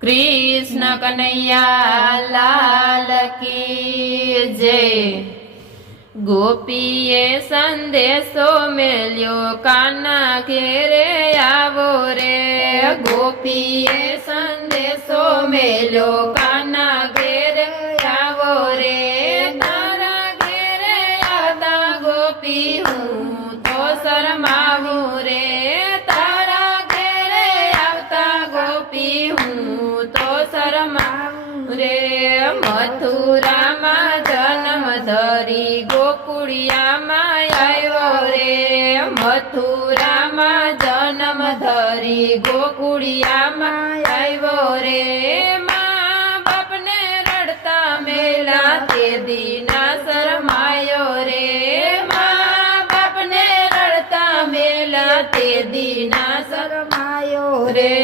कृष्ण कन्हैया लाल की जय। गोपीए संदेशो मेल्यो काना घेरे आवो रे। गोपीए संदेशो मेल्यो काना घेरे आवो रे। तारा घेरे आता गोपी हूँ तो शरमावू रे। तारा घेरे आवता गोपी हूँ तो शरमावू रे। मथुरा में जन्म धरी गोकुड़िया में आयो रे। मथुरा में जन्म धरी गोकुड़िया में आयो रे। माँ बाप ने रड़ता मेला ते दीना शरमायो रे। माँ बाप ने रड़ता मेला ते दीना शरमायो रे।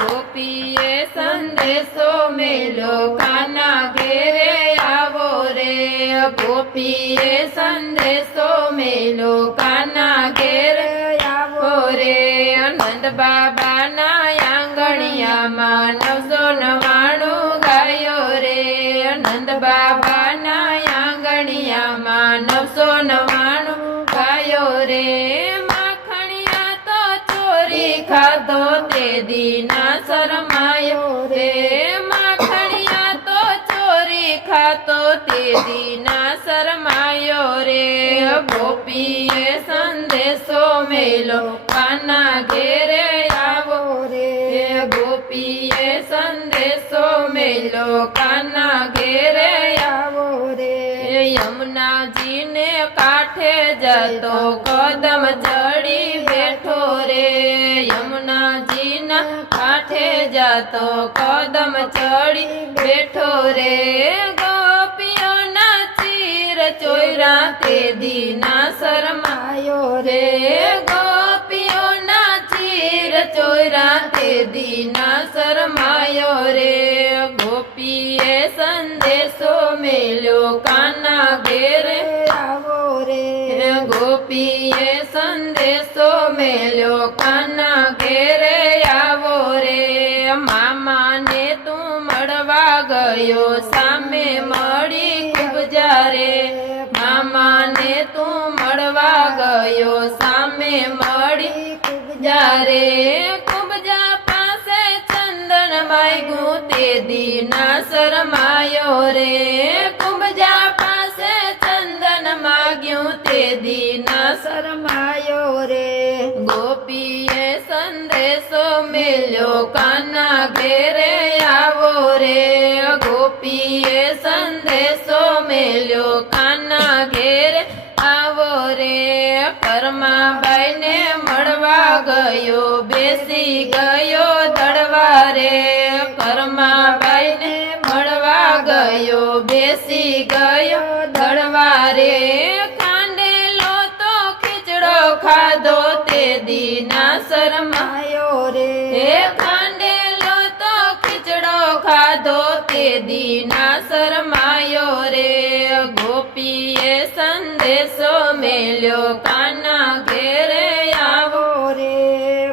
गोपीए संदेशो मेलो काना घेरे आवो रे। गोपीए संदेशो मेलो काना घेरे आवो रे। नंद बाबा ना आंगणिया में 999 गायो रे। नंद बाबा ना आंगणिया में 999 गायो रे। माखणिया तो चोरी खाधो ते दीना शरमायो रे। माखणिया तो चोरी खातो ते दीना शरमायो रे। गोपीए संदेशो मेलो काना घेरे आवो रे। गोपीए संदेशो मेलो काना घेरे आवो रे। यमुना जी ने काठे जतो कदम चढ़ी बैठो रे। यमुना जी ना काठे जतो कदम चढ़ी बैठो रे। गोपियों ना चीर चोरा ते दीना शरमायो रे। गोपियों ना चीर चोरा ते दीना शरमायो रे। गोपीए संदेशो मेलो काना घेरे आवो रे। गोपीए संदेशो मेलो काना घेरे आवो रे। मामा ने तू मळवा गयो सामे मળી कुबजा रे। मामा ने तू मळवा गयो सामे मળી कुबजा रे। कुबजा पासे चंदन माग्યું તે દીના શરમાયો રે। कुबजा पासे चंदन माग्યું તે દીના શરમાયો રે। गोपीए संदेशो मेल्यो काना घेरे आवो रे। गोपीए संदेशो मेल्यो काना घेरे आवो रे। परमाबाई ने मळवा गयो बेसी गयो दड़वा रे। परमाबाई ने मळवा गयो बेसी गयो दड़वा रे। खांडेलो तो खीचड़ो खाधो ते दीना शरमायो रे। खांडेलो तो खीचड़ो खाधो ते दीना शरमायो रे। गोपीए संदेशो मेल्यो काना घेरे आवो रे।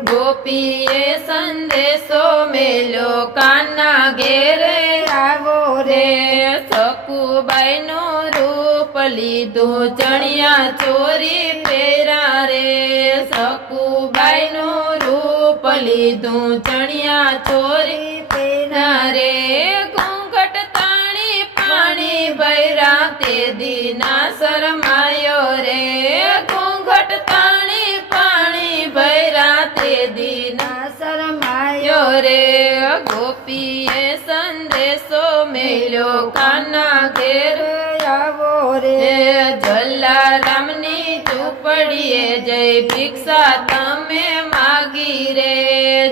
गोपीए संदेशो मेल्यो काना घेरे आवो रे। सकुबाई नो रूप लीधो चणिया चोरी पेरा रे। सकुबाई नो रूप लीधो चणिया चोरी पेरा रे। घूंघट ताणी पाणी भैरा ते दीना शरमायो रे। घूंघट ताणी पाणी भैरा ते दीना शरमायो रे। गोपीए संदेशो मेल्यो काना घेरे आवो रे। जलारामनी झूपड़ीए जय भिक्षा तमे मागी रे।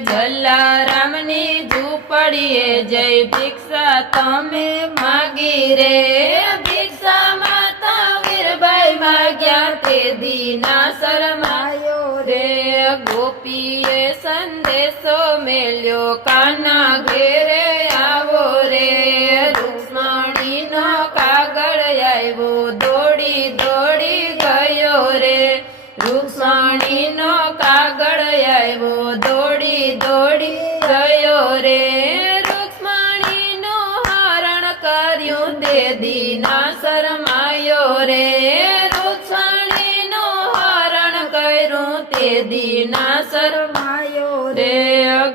जलारामनी झूपड़ीए जय भिक्षा तमे मागी रे। भिक्षा माता वीरबाई माग्या ते दीना शरमायो रे। गोपीए संदेशो मेल्यो काना घेरे आवो रे। रुक्मणी नो कागळ आव्यो दौड़ी दौड़ी गयो रे। रुक्मणी नो कागळ आव्यो दौड़ी दौड़ी गयो रे। તે દીના શરમાયો રે રૂછાણીનું હરણ કર્યું તે દીના શરમાયો રે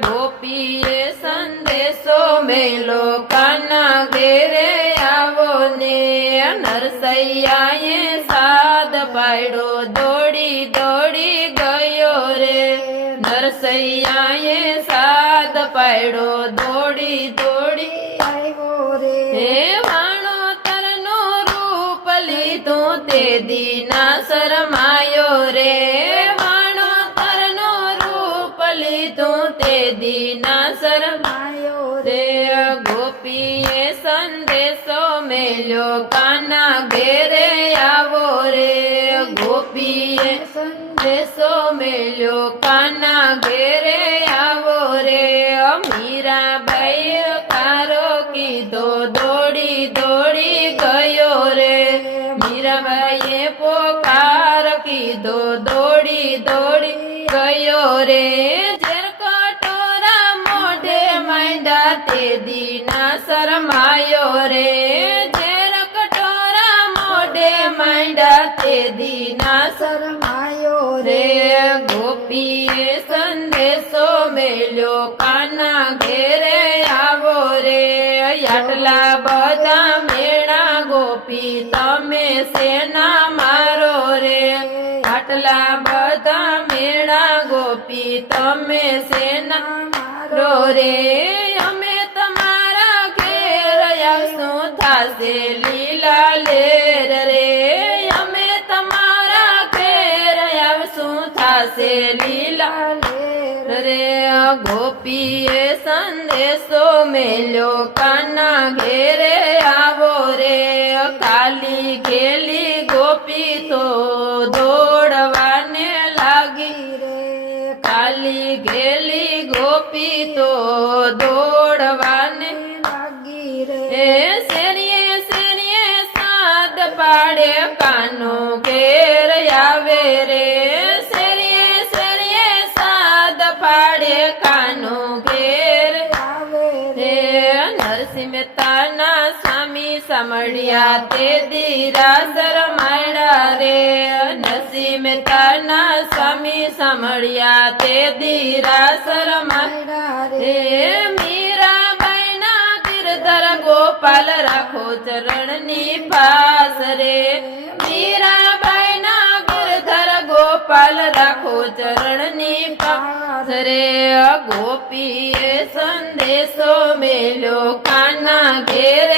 ગોપીએ સંદેશો મેલો કાના ઘેરે આવો ને નરસૈયાએ સાદ પાડ્યો દોડી દોડી ગયો રે નરસૈયાએ સાદ પાડ્યો દોડી દોડી આવ્યો રે હે વાણોતરનું રૂપ લીધું તે દીના શરમાયો રે વાણોતરનું રૂપ લીધું તે દીના શરમાયો રે ગોપીએ સંદેશો મેલ્યો કાના ઘેરે આવો રે ગોપીએ સંદેશો મેલ્યો કાના ઘેરે આવો રે મીરાબાઈએ કારો કીધો દોડી દોડી ગયો રે મીરાબાઈએ પોકાર કીધો દોડી દોડી ગયો રે ઝેર કટોરા મોઢે માંડ્યા તે દીના શરમાયો રે ઝેર કટોરા મોઢે માંડ્યા તે દીના શરમાયો રે ગોપીએ સંદેશો મેલ્યો કાના ઘેરે આવો રે આટલા બધા મેણા ગોપી તમે સેના મારો રે આટલા બધા મેણા ગોપી તમે સેના મારો રે અમે તમારા ઘેર આવશું થાશે લીલા લેર રે અમે તમારા ઘેર આવશું થાશે લીલા લેર રે ગોપીએ સંદેશો મેલ્યો કાના ઘેરે આવો રે કાલી ઘેલી ગોપી તો દોડવાને લાગી રે કાલી ઘેલી ગોપી તો દોડવાને લાગી રે શેરીએ શેરીએ સાદ પાડે કાનો ઘેર આવે રે શેરીએ શેરીએ સાદ પાડે કાનો ઘેર આવે રે નરસિંહ મહેતાના સ્વામી સાંભળ્યા તે દીરા શરમાયા રે નરસિંહ મહેતાના સ્વામી સાંભળ્યા તે દીરા શરમાયા રે મીરાબાઈના ગિરધર ગોપાલ રાખો ચરણની પાસ રે મીરાબાઈના ગિરધર ગોપાલ રાખો ચરણની પાસ રે ગોપીએ સંદેશો મેલ્યો કાના ઘેર